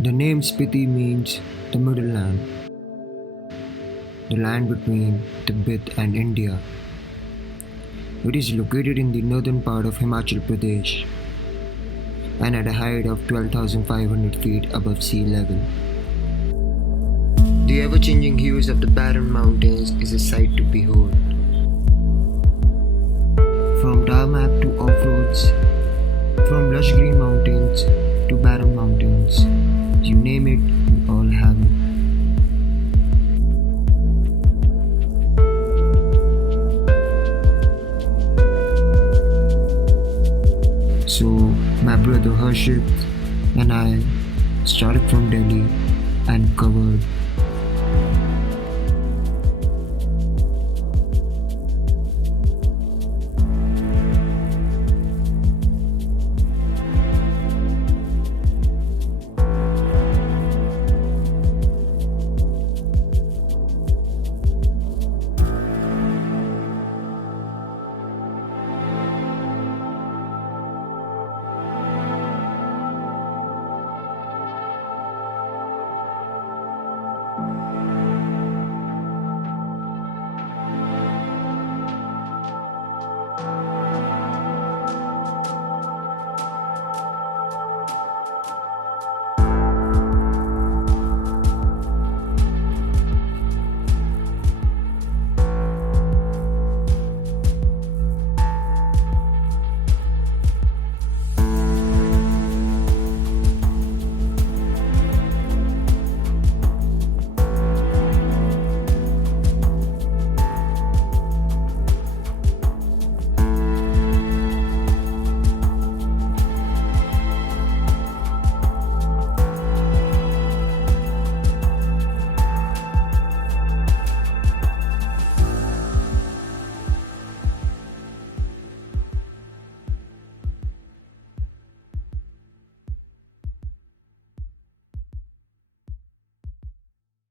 The name Spiti means the middle land, the land between Tibet and India. It is located in the northern part of Himachal Pradesh and at a height of 12,500 feet above sea level. The ever-changing hues of the barren mountains is a sight to behold. From tarmac to off-roads, from lush green mountains to barren mountains, you name it, we all have it. So, my brother Harshit and I started from Delhi and covered